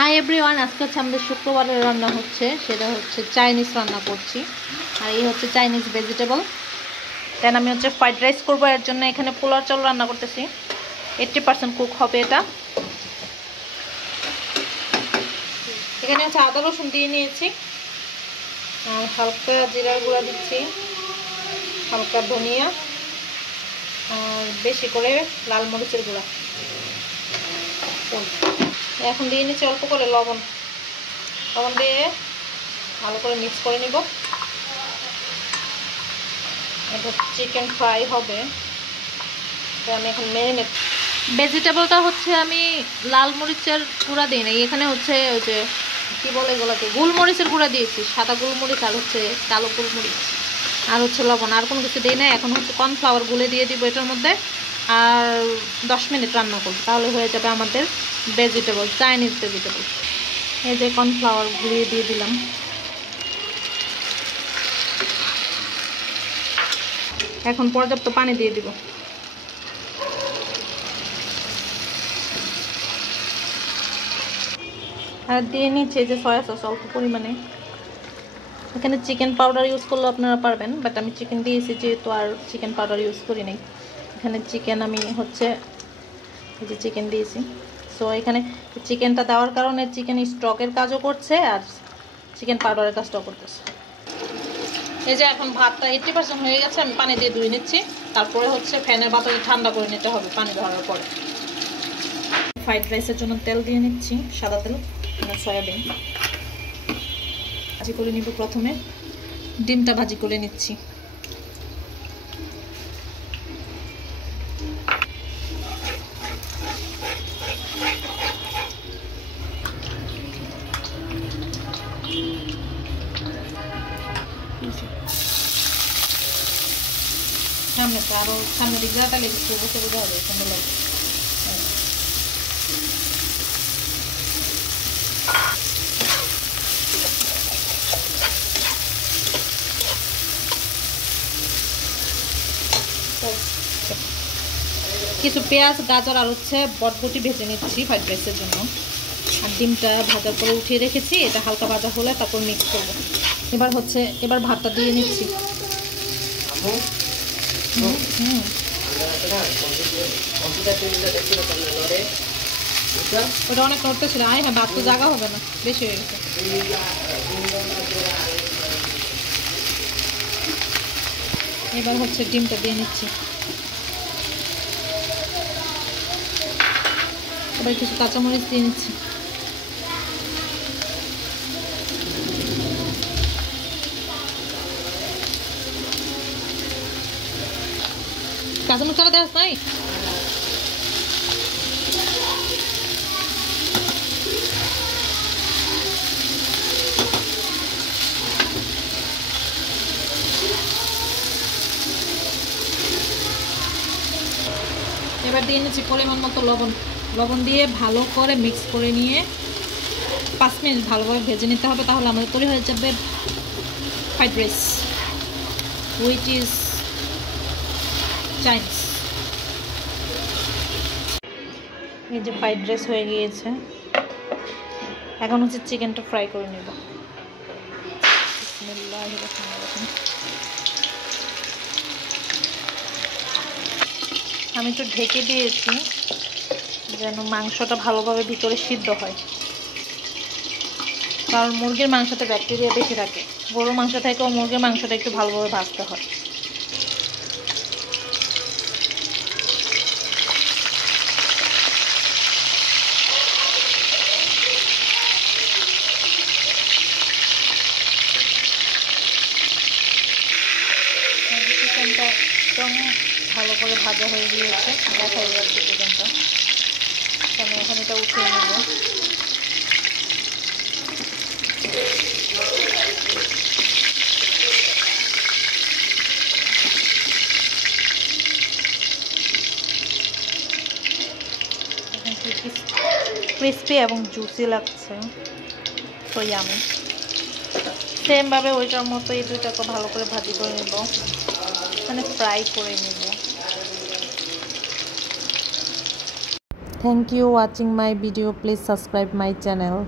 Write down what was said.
Hi everyone, আজকে হচ্ছে আমাদের শুক্রবারের রান্না হচ্ছে, সেটা হচ্ছে চাইনিজ রান্না করছি। আর এই হচ্ছে চাইনিজ ভেজিটেবল। দেন আমি হচ্ছে ফ্রাইড রাইস করবো, এর জন্য এখানে পোলাও চাল রান্না করতেছি। 80% কুক হবে এটা। এখানে হচ্ছে আদা রসুন দিয়ে নিয়েছি, আর হালকা জিরার গুঁড়া দিচ্ছি, হালকা ধনিয়া, আর বেশি করে লাল মরিচের গুঁড়া। এখন দিয়ে নিচ্ছি অল্প করে লবণ দিয়ে ভালো করে মিক্স করে নিব। এটা চিকেন ফ্রাই হবে, তো আমি এখন ম্যারিনেট। ভেজিটেবলটা হচ্ছে আমি লাল মরিচের গুঁড়া দিই না, এখানে হচ্ছে ওই যে কী বলে এগুলোকে, গোলমরিচের গুঁড়া দিয়েছি, সাদা গোলমরিচ আর হচ্ছে কালো গোলমরিচ আর হচ্ছে লবণ, আর কোনো কিছু দিই না। এখন হচ্ছে কর্নফ্লাওয়ার গুলে দিয়ে দিব এটার মধ্যে, আর 10 মিনিট রান্না করব, তাহলে হয়ে যাবে আমাদের ভেজিটেবল, চাইনিজ ভেজিটেবল। এই যে কর্নফ্লাওয়ার গুলিয়ে দিয়ে দিলাম। এখন পর্যাপ্ত পানি দিয়ে দিব। আর দিয়ে নিচ্ছে যে সয়া সস অল্প পরিমাণে। এখানে চিকেন পাউডার ইউজ করলে আপনারা পারবেন, বাট আমি চিকেন দিয়েছি যেহেতু আর চিকেন পাউডার ইউজ করি নাই। এখানে চিকেন আমি হচ্ছে এই যে চিকেন দিয়েছি, সো এখানে চিকেনটা দেওয়ার কারণে চিকেন স্টকের কাজও করছে আর চিকেন পাউডারের কাজটাও করতেছে। এই যে এখন ভাতটা 80% হয়ে গেছে, আমি পানি দিয়ে ধুয়ে নিচ্ছি। তারপরে হচ্ছে ফ্যানের বাতাসে ঠান্ডা করে নিতে হবে পানি ধরার পরে। ফ্রাইড রাইসের জন্য তেল দিয়ে নিচ্ছি, সাদা তেল, সয়াবিন ভাজি করে নিব। প্রথমে ডিমটা ভাজি করে নিচ্ছি। সামনে তো আরো সামনে দিক যাটা লেগেছে বসে বোঝা হবে সুন্দর লাগবে। কিছু পেঁয়াজ, গাজর আর হচ্ছে বটবটি ভেজে নিচ্ছি ফ্রাইড রাইসের জন্য। আর ডিমটা ভাজার পরে উঠিয়ে রেখেছি, এটা হালকা ভাজা হলে তারপর মিক্স করবো। এবার ভাতটা দিয়ে নিচ্ছি। ওটা অনেক নড়তেছিল, হ্যাঁ ভাত তো জায়গা হবে না, বেশি হয়ে গেছে। এবার হচ্ছে ডিমটা দিয়ে নিচ্ছি। এবার কিছু কাঁচামরিচ দিয়ে নিচ্ছি। কাঁচামরিচ ছাড়া দেওয়া নাই। এবার দিয়ে নিচ্ছি পরিমাণ মতো লবণ দিয়ে ভালো করে মিক্স করে নিয়ে 5 মিনিট ভালোভাবে ভেজে নিতে হবে, তাহলে আমাদের তৈরি হয়ে যাবে fried rice, which is Chinese. এই যে ফ্রাইড রাইস হয়ে গিয়েছে, এখন হচ্ছে চিকেনটা ফ্রাই করে নেব। আমি একটু ঢেকে দিয়েছি যেন মাংসটা ভালোভাবে ভিতরে সিদ্ধ হয়, কারণ মুরগির মাংসতে ব্যাকটেরিয়া বেশি থাকে। গরুর মাংস থেকেও মুরগির মাংসটা একটু ভালোভাবে ভাজতে হয়। চিকেনটা একদম ভালো করে ভাজা হয়ে গিয়েছে, দেখা যাচ্ছে চিকেনটা। আমি এখন এটা উঠিয়ে নেব। ক্রিস্পি এবং জুসি লাগছে, তো ইয়ামি। সেমভাবে ওইটার মতো এই দুইটাকে ভালো করে ভাজি করে নেব, মানে ফ্রাই করে নেব। Thank you watching my video. Please subscribe my channel.